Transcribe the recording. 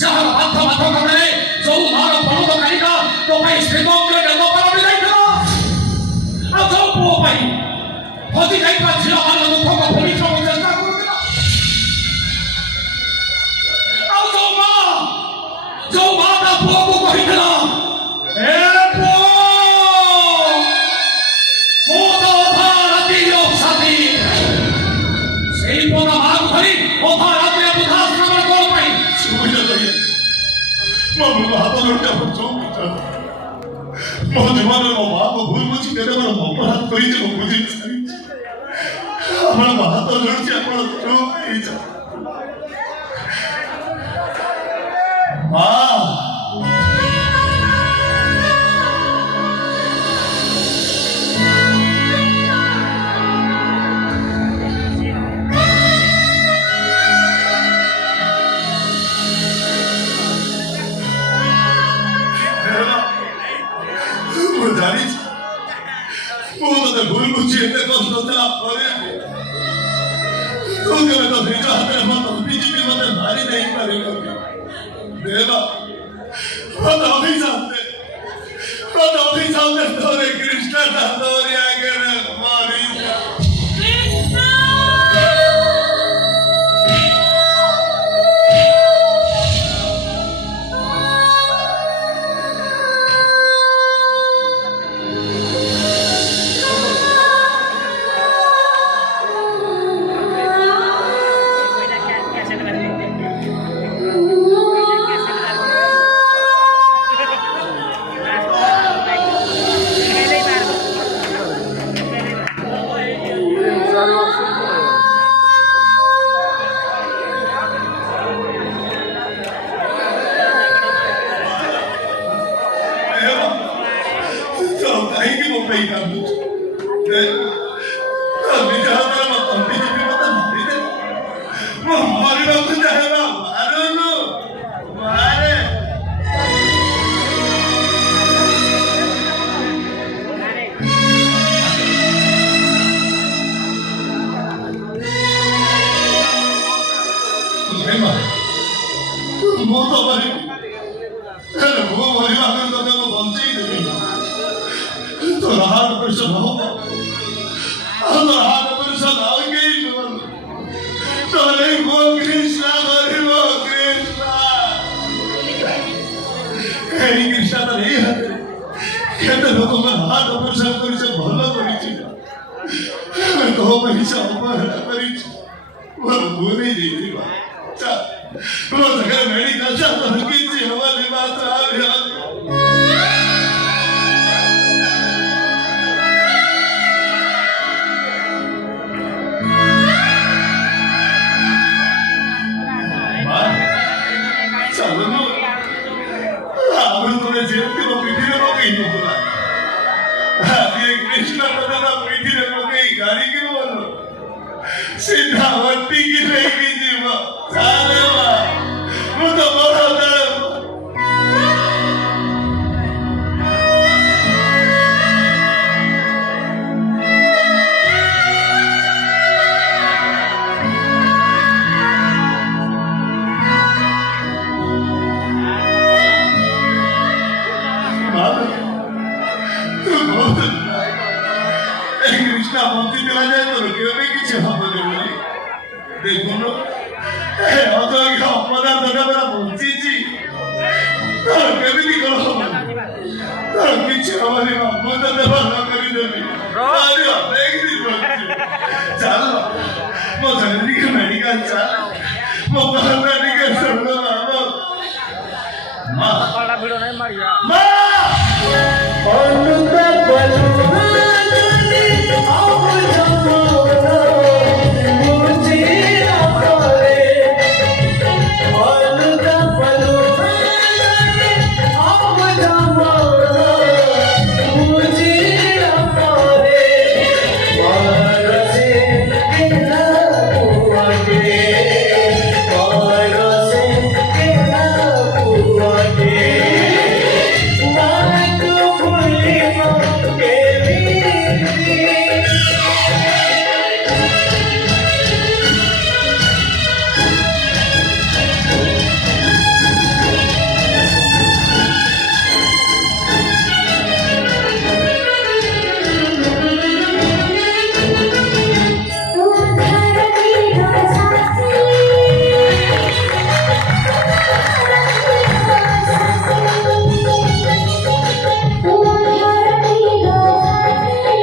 ଯାହାର ବାଥ କରେ ଯୋଉ ମାର ବଳଦ କାଳିକା ତୋ ପାଇଁ ଶ୍ରୀମନ୍ଦିର ନେବ ପାରି ଯାଇଥିଲା ଆଉ ଯୋଉ ପୁଅ ପାଇଁ ହଜି ଯାଇଥିବା ଝିଅମାନଙ୍କ ଦୁଃଖକୁ ଭୁଲିଯିବାକୁ ଚେଷ୍ଟା କରୁଥିଲା ଆଉ ଯୋଉ ମା ତା ପୁଅକୁ କହିଥିଲା ଏ ପୁଅ ମୁଁ ତ ଅଧା ରାତିର ସାଥୀ ସେଇ ପୁଅ ତା ମାଆକୁ ଧରି ଅଧା ରାତିରେ ବୃଦ୍ଧାଶ୍ରମରେ କଣ ପାଇଁ ହାତ ଯୋଡ଼ିଟା ମୋ ଜୀବନରେ ମୋ ମାଆକୁ ଭୁଲ ବୁଝି କେତେ ବଡ଼ ଅପରାଧ କରିଛି ମୁଁ ବୁଝି ସାରିଛି ଆପଣଙ୍କ ହାତ ଯୋଡୁଛି ଆପଣ ଚୁପ୍ ହେଇଯାଅ ମା ভুল বুঝি এতে কষ্ট দেওয়া পরে তোকে তো নিজ হাতের মতো বিজেপি মতো মারি নেই পারে দেবা কত অভিশাপে ধরে কৃষ্ণটা ধরে আগে মারি କେତେ ଲୋକଙ୍କ ହାତ ଅପରେସନ କରିଛ ଭଲ କରିଛି ତୋ ପାଇଁ ଅବହେଳା କରିଛି ମୋର ଭୁଲ ହେଇଯାଇଥିବା ମୋ ଜାଗାରେ ମେଡିକାଲ ଚାଲ କିଛି ହବନି ମାତ୍ର ଚାଲୁନୁ ଆମେ ତୋରେ ଯେମିତି ମୋ ପିଠିରେ ପକେଇ ନଥିଲା କୃଷ୍ଣ କଥା ପିଠିରେ ପକେଇ ଗାଡ଼ିକି ବୋଲ ସିଧା ଅଟିକି ନେଇକି ଯିବ ମୁଁ ତ ବଡ଼ দেখুন অযোগ্য অপরাধ বঞ্চিছি তোর কেমিতি কଣ হব তোর কিছু হবনি ମୁଁ ତତେ ଭଲ କରିଦେବି ଚାଲ ମୋ ସାଙ୍ଗରେ ଟିକେ ମେଡିକାଲ ଚାଲ